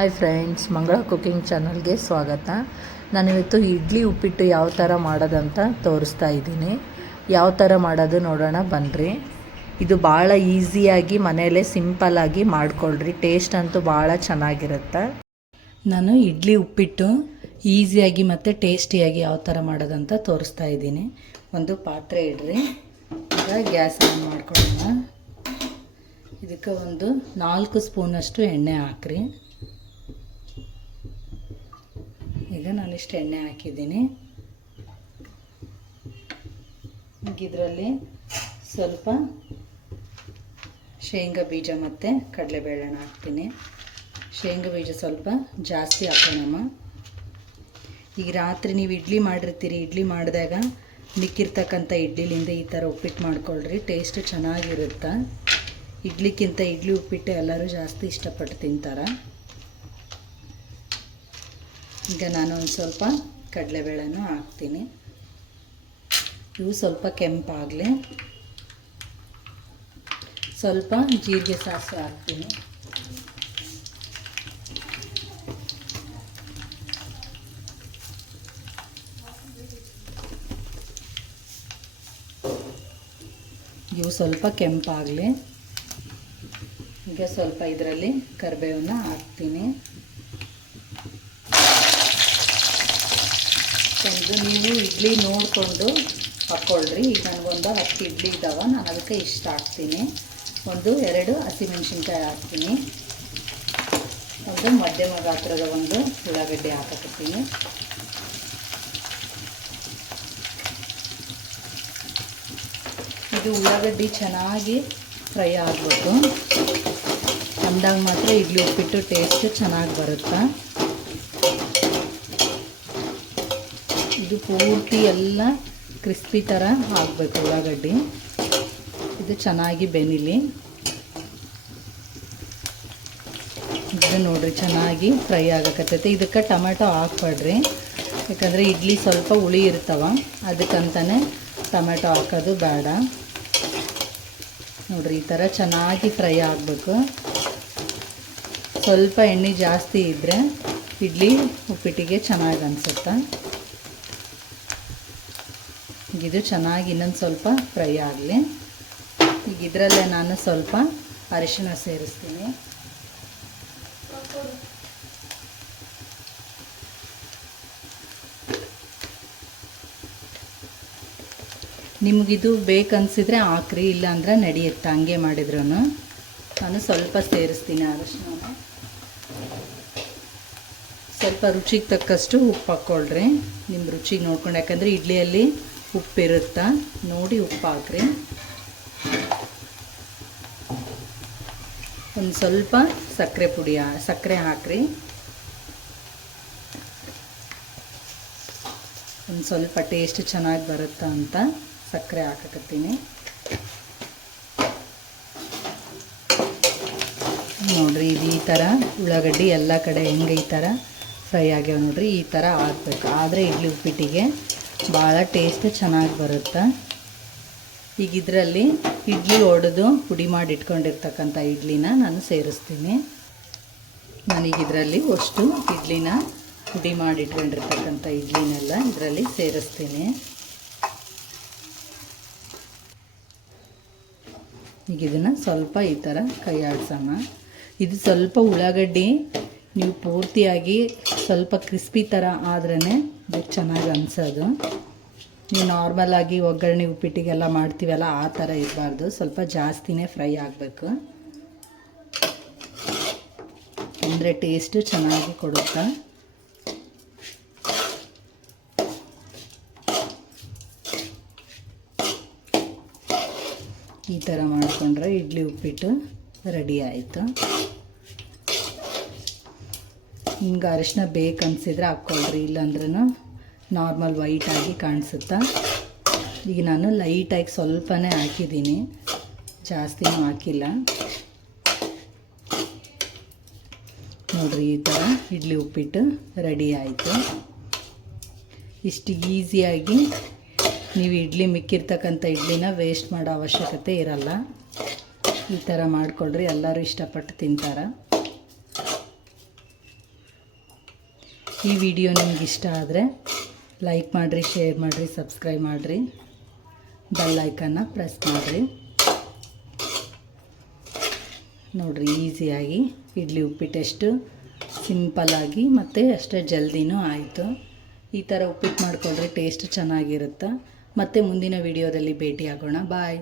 Hi friends, ಮಂಗಳ cooking ಚಾನಲ್ಗೆ ಸ್ವಾಗತ. ನಾನಿವತ್ತು ಇಡ್ಲಿ ಉಪ್ಪಿಟ್ಟು ಯಾವ ಥರ ಮಾಡೋದಂತ ತೋರಿಸ್ತಾ ಇದ್ದೀನಿ. ಯಾವ ಥರ ಮಾಡೋದು ನೋಡೋಣ ಬನ್ನಿರಿ. ಇದು ಭಾಳ ಈಸಿಯಾಗಿ ಮನೆಯಲ್ಲೇ ಸಿಂಪಲ್ಲಾಗಿ ಮಾಡಿಕೊಳ್ರಿ. ಟೇಸ್ಟ್ ಅಂತೂ ಭಾಳ ಚೆನ್ನಾಗಿರುತ್ತೆ. ನಾನು ಇಡ್ಲಿ ಉಪ್ಪಿಟ್ಟು ಈಸಿಯಾಗಿ ಮತ್ತು ಟೇಸ್ಟಿಯಾಗಿ ಯಾವ ಥರ ಮಾಡೋದಂತ ತೋರಿಸ್ತಾ ಇದ್ದೀನಿ. ಒಂದು ಪಾತ್ರೆ ಇಡ್ರಿ. ಈಗ ಗ್ಯಾಸ್ ಆನ್ ಮಾಡ್ಕೊಳ್ಳೋಣ. ಇದಕ್ಕೆ ಒಂದು 4 ಸ್ಪೂನಷ್ಟು ಎಣ್ಣೆ ಹಾಕ್ರಿ. ಈಗ ನಾನಿಷ್ಟು ಎಣ್ಣೆ ಹಾಕಿದ್ದೀನಿ. ಇದರಲ್ಲಿ ಸ್ವಲ್ಪ ಶೇಂಗಾ ಬೀಜ ಮತ್ತು ಕಡಲೆಬೇಳೆನ ಹಾಕ್ತೀನಿ. ಶೇಂಗಾ ಬೀಜ ಸ್ವಲ್ಪ ಜಾಸ್ತಿ ಹಾಕೋಣಮ್ಮ. ಈಗ ರಾತ್ರಿ ನೀವು ಇಡ್ಲಿ ಮಾಡಿರ್ತೀರಿ. ಇಡ್ಲಿ ಮಾಡಿದಾಗ ಮಿಕ್ಕಿರ್ತಕ್ಕಂಥ ಇಡ್ಲಿಲಿಂದ ಈ ಥರ ಉಪ್ಪಿಟ್ಟು ಮಾಡ್ಕೊಳ್ರಿ. ಟೇಸ್ಟ್ ಚೆನ್ನಾಗಿರುತ್ತೆ. ಇಡ್ಲಿಕ್ಕಿಂತ ಇಡ್ಲಿ ಉಪ್ಪಿಟ್ಟು ಎಲ್ಲರೂ ಜಾಸ್ತಿ ಇಷ್ಟಪಟ್ಟು ತಿಂತಾರೆ. ಈಗ ನಾನು ಒಂದು ಸ್ವಲ್ಪ ಕಡಲೆಬೇಳೆನೂ ಹಾಕ್ತೀನಿ. ಇವು ಸ್ವಲ್ಪ ಕೆಂಪಾಗಲಿ. ಸ್ವಲ್ಪ ಜೀರಿಗೆ ಸಾಸಿವೆ ಹಾಕ್ತೀನಿ. ಇವು ಸ್ವಲ್ಪ ಕೆಂಪಾಗಲಿ. ಈಗ ಸ್ವಲ್ಪ ಇದರಲ್ಲಿ ಕರಿಬೇವನ್ನ ಹಾಕ್ತೀನಿ. ನೀವು ಇಡ್ಲಿ ನೋಡಿಕೊಂಡು ಹಾಕ್ಕೊಳ್ರಿ. ಈಗ ನನಗೊಂದು 10 ಇಡ್ಲಿ ಇದ್ದಾವೆ. ನಾನು ಅದಕ್ಕೆ ಇಷ್ಟು ಹಾಕ್ತೀನಿ. 1-2 ಹಸಿಮೆಣ್ಸಿನ್ಕಾಯಿ ಹಾಕ್ತೀನಿ. ಒಂದು ಮಧ್ಯಮ ಗಾತ್ರದ ಒಂದು ಉಳ್ಳಾಗಡ್ಡೆ ಹಾಕತ್ತೀನಿ. ಇದು ಉಳ್ಳಾಗಡ್ಡಿ ಚೆನ್ನಾಗಿ ಫ್ರೈ ಆಗಬೇಕು. ಅಂದಾಗ ಮಾತ್ರ ಇಡ್ಲಿ ಉಪ್ಪಿಟ್ಟು ಟೇಸ್ಟ್ ಚೆನ್ನಾಗಿ ಬರುತ್ತೆ. ಇದು ಪೂರ್ತಿ ಎಲ್ಲ ಕ್ರಿಸ್ಪಿ ಥರ ಆಗಬೇಕು ಉಳ್ಳಾಗಡ್ಡಿ. ಇದು ಚೆನ್ನಾಗಿ ಬೆನಿಲಿ. ಇದು ನೋಡಿರಿ ಚೆನ್ನಾಗಿ ಫ್ರೈ ಆಗಕತ್ತೈತೆ. ಇದಕ್ಕೆ ಟೊಮೆಟೊ ಹಾಕ್ಬೇಡ್ರಿ, ಯಾಕಂದರೆ ಇಡ್ಲಿ ಸ್ವಲ್ಪ ಹುಳಿ ಇರ್ತಾವ. ಅದಕ್ಕಂತಲೇ ಟೊಮೆಟೊ ಹಾಕೋದು ಬೇಡ. ನೋಡಿರಿ ಈ ಥರ ಚೆನ್ನಾಗಿ ಫ್ರೈ ಆಗಬೇಕು. ಸ್ವಲ್ಪ ಎಣ್ಣೆ ಜಾಸ್ತಿ ಇದ್ದರೆ ಇಡ್ಲಿ ಉಪ್ಪಿಟ್ಟಿಗೆ ಚೆನ್ನಾಗಿ ಅನಿಸುತ್ತೆ. ಇದು ಚೆನ್ನಾಗಿ ಇನ್ನೊಂದು ಸ್ವಲ್ಪ ಫ್ರೈ ಆಗಲಿ. ಈಗ ಇದರಲ್ಲೇ ನಾನು ಸ್ವಲ್ಪ ಅರಿಶಿಣ ಸೇರಿಸ್ತೀನಿ. ನಿಮಗಿದು ಬೇಕನ್ಸಿದ್ರೆ ಹಾಕ್ರಿ, ಇಲ್ಲಾಂದ್ರೆ ನಡೆಯುತ್ತೆ ಹಂಗೆ ಮಾಡಿದ್ರೂ. ನಾನು ಸ್ವಲ್ಪ ಸೇರಿಸ್ತೀನಿ ಅರಿಶಿಣ. ಸ್ವಲ್ಪ ರುಚಿಗೆ ತಕ್ಕಷ್ಟು ಉಪ್ಪು ಹಾಕ್ಕೊಳ್ರಿ. ನಿಮ್ಮ ರುಚಿಗೆ ನೋಡ್ಕೊಂಡು, ಯಾಕಂದರೆ ಇಡ್ಲಿಯಲ್ಲಿ ಉಪ್ಪಿರುತ್ತಾ ನೋಡಿ ಉಪ್ಪು ಹಾಕ್ರಿ. ಒಂದು ಸ್ವಲ್ಪ ಸಕ್ಕರೆ ಹಾಕ್ರಿ. ಒಂದು ಸ್ವಲ್ಪ ಟೇಸ್ಟ್ ಚೆನ್ನಾಗಿ ಬರುತ್ತಾ ಅಂತ ಸಕ್ಕರೆ ಹಾಕಕತ್ತೀನಿ. ನೋಡಿರಿ ಇದು ಈ ಥರ ಉಳ್ಳಾಗಡ್ಡಿ ಎಲ್ಲ ಕಡೆ ಹೆಂಗೆ ಈ ಥರ ಫ್ರೈ ಆಗ್ಯಾವ ನೋಡಿರಿ. ಈ ಥರ ಆಗಬೇಕು. ಆದರೆ ಇಡ್ಲಿ ಉಪ್ಪಿಟ್ಟಿಗೆ ಭಾಳ ಟೇಸ್ಟ್ ಚೆನ್ನಾಗಿ ಬರುತ್ತೆ. ಈಗ ಇದರಲ್ಲಿ ಇಡ್ಲಿ ಒಡೆದು ಪುಡಿ ಮಾಡಿ ಇಟ್ಕೊಂಡಿರ್ತಕ್ಕಂಥ ಇಡ್ಲಿನ ನಾನು ಸೇರಿಸ್ತೀನಿ. ನಾನೀಗ ಇದರಲ್ಲಿ ಅಷ್ಟು ಇಡ್ಲಿನ ಪುಡಿ ಮಾಡಿ ಇಟ್ಕೊಂಡಿರ್ತಕ್ಕಂಥ ಇಡ್ಲಿನೆಲ್ಲ ಇದರಲ್ಲಿ ಸೇರಿಸ್ತೀನಿ. ಈಗ ಇದನ್ನು ಸ್ವಲ್ಪ ಈ ಥರ ಕೈ ಆಡಿಸೋಣ. ಇದು ಸ್ವಲ್ಪ ಉಳ್ಳಾಗಡ್ಡಿ ನೀವು ಪೂರ್ತಿಯಾಗಿ ಸ್ವಲ್ಪ ಕ್ರಿಸ್ಪಿ ಥರ ಆದ್ರೇ ಇದಕ್ಕೆ ಚೆನ್ನಾಗಿ ಅನಿಸೋದು. ನೀವು ನಾರ್ಮಲಾಗಿ ಒಗ್ಗರಣೆ ಉಪ್ಪಿಟ್ಟಿಗೆಲ್ಲ ಮಾಡ್ತೀವಲ್ಲ ಆ ಥರ ಇರಬಾರ್ದು. ಸ್ವಲ್ಪ ಜಾಸ್ತಿನೇ ಫ್ರೈ ಆಗಬೇಕು, ಅಂದರೆ ಟೇಸ್ಟು ಚೆನ್ನಾಗಿ ಕೊಡುತ್ತಾ. ಈ ಥರ ಮಾಡಿಕೊಂಡ್ರೆ ಇಡ್ಲಿ ಉಪ್ಪಿಟ್ಟು ರೆಡಿ ಆಯಿತು. ಹಿಂಗೆ ಅರಿಶಿನ ಬೇಕನ್ಸಿದ್ರೆ ಹಾಕ್ಕೊಳ್ರಿ, ಇಲ್ಲಾಂದ್ರೂ ನಾರ್ಮಲ್ ವೈಟಾಗಿ ಕಾಣಿಸುತ್ತಾ. ಈಗ ನಾನು ಲೈಟಾಗಿ ಸ್ವಲ್ಪನೇ ಹಾಕಿದ್ದೀನಿ, ಜಾಸ್ತಿನೂ ಹಾಕಿಲ್ಲ. ನೋಡಿರಿ ಈ ಥರ ಇಡ್ಲಿ ಉಪ್ಪಿಟ್ಟು ರೆಡಿ ಆಯಿತು. ಇಷ್ಟು ಈಸಿಯಾಗಿ ನೀವು ಇಡ್ಲಿ ಮಿಕ್ಕಿರ್ತಕ್ಕಂಥ ಇಡ್ಲಿನ ವೇಸ್ಟ್ ಮಾಡೋ ಅವಶ್ಯಕತೆ ಇರಲ್ಲ. ಈ ಥರ ಮಾಡಿಕೊಡ್ರಿ, ಎಲ್ಲರೂ ಇಷ್ಟಪಟ್ಟು ತಿಂತಾರೆ. ಈ ವಿಡಿಯೋ ನಿಮ್ಗೆ ಇಷ್ಟ ಆದರೆ ಲೈಕ್ ಮಾಡಿರಿ, ಶೇರ್ ಮಾಡಿರಿ, ಸಬ್ಸ್ಕ್ರೈಬ್ ಮಾಡಿರಿ, ಬೆಲ್ ಐಕನ್ನ ಪ್ರೆಸ್ ಮಾಡಿರಿ. ನೋಡಿರಿ, ಈಸಿಯಾಗಿ ಇಡ್ಲಿ ಉಪ್ಪಿಟ್ಟು ಎಷ್ಟು ಸಿಂಪಲ್ಲಾಗಿ ಮತ್ತು ಅಷ್ಟೇ ಜಲ್ದಿನೂ ಆಯಿತು. ಈ ಥರ ಉಪ್ಪಿಟ್ಟು ಮಾಡಿಕೊಂಡ್ರೆ ಟೇಸ್ಟ್ ಚೆನ್ನಾಗಿರುತ್ತೆ. ಮತ್ತು ಮುಂದಿನ ವಿಡಿಯೋದಲ್ಲಿ ಭೇಟಿ ಆಗೋಣ. ಬಾಯ್.